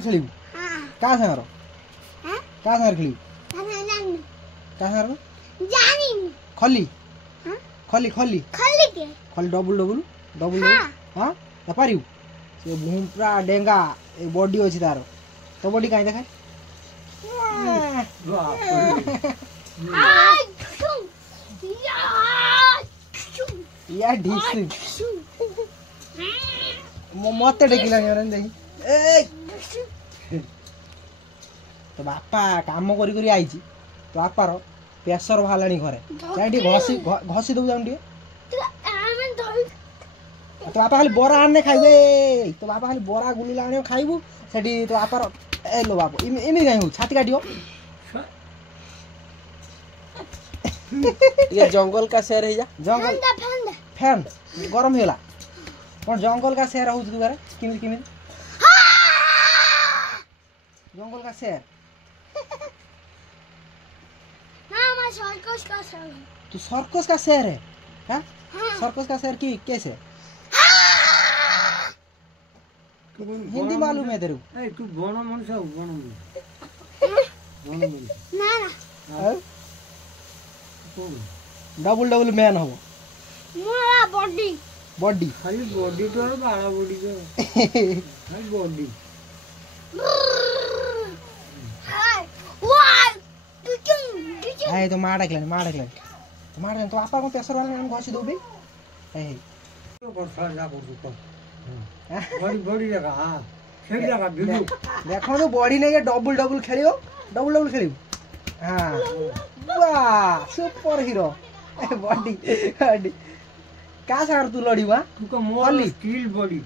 खेलिबू का संगर हां का संगर खेलिबू का संगर जानी खली हां खली खली खली के खली डबल डबल डबल हां ना पारिबू से भूम पूरा डेंगा ए बॉडी अछि तार तो बॉडी काई देखा या ढीस मते डेकिलानी देखी ए तो बापा काम करी करी आईची तो बापार प्रेसर बाहलानी घरे जाई घसी घसी दउ जाउन तो बापा खाली बरा आने खाइबे तो बापा खाली बरा गुली लाने खाइबू सेठी तो बापार ए लो बापू इमे गाय हो छाती काटियो ये जंगल का शेर है जा जंगल फैन गरम होला कौन जंगल का शेर होउछ दुबारा किमिल किमिल जंगल का शेर हां मैं सर्कस का शेर तू सर्कस का शेर है हां सर्कस का शेर की कैसे हिंदी मालूम है तेरे ए तू बण मनुष्य बण ना ना डबल डबल मैन हो मोरा बॉडी बॉडी खाली बॉडी तो है बाड़ा बॉडी तो खाली बॉडी हाय वाह टुचुम आए तो मार देखले तो आपा को प्रेशर वाला हम घसी दोबे ए तो बरसा जा कर तू बड़ी बड़ी जगह हां खेल जगह बिल्लू देखो तो बॉडी नहीं डबल डबल खेलियो डबल खेलियो हां वाह super hero a body body का सार तू लड़ीबा तू का मोर स्किल बॉडी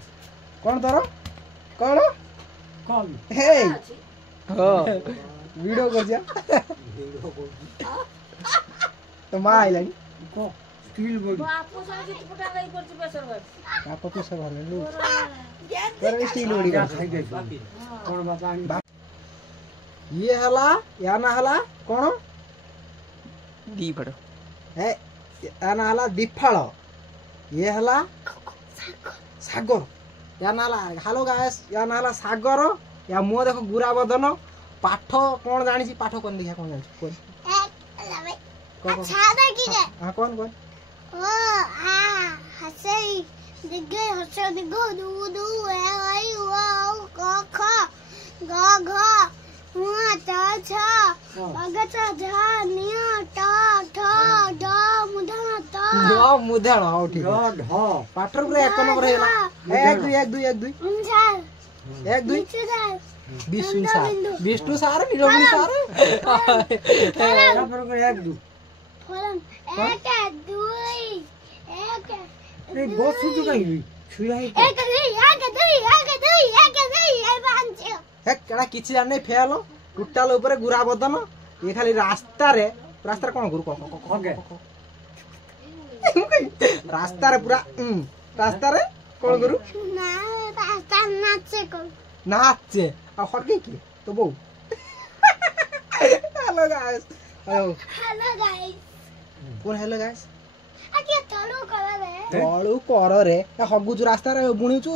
कौन तोरो कौन कौन हे हो वीडियो कर जा तो मां आइलानी को स्किल बॉडी बापू से चित पटा गई करछि प्रेशर भाई आपको तो सब हले लो कर स्टील बॉडी क्या खाई गई कौन बापा ये हला या ना हला कौन दी बड़ है या ना हला दीफाळ ये हला सागर या ना हला हेलो गाइस या ना हला सागर या मो देखो गुरा बदन पाठ कौन जानि छी पाठ कोन देखा कौन जानि कोन अच्छा देखी रे हां कौन ओ आ हसे दिगो दू दू ए आई वाओ क ख ग घ हुआ ता छ बगचा झा निया टा ठ ड मुधा ता मुधाण हो ठीक गॉड हो पाठर पूरा एक नंबर हेला 1 2 1 2 उनछा 1 2 विष्णु सार निरमणि सार पर को एक दू फलन 1 2 1 ए बहुत सुतु कहीं छुया है 1 2 1 5 हे केड़ा किछि जान नै फेल टोटल ऊपर गुरा बदन ये खाली रास्ता रे कोन गुरु ओके रास्ता रे पूरा रास्ता रे कोन गुरु ना रास्ता नाचे को नाचे आ हके की तो बो हेलो गाइस हेलो गाइस कोन हेलो गाइस आ के तळु कर रे रे हगुचु रास्ता रे बुणीचु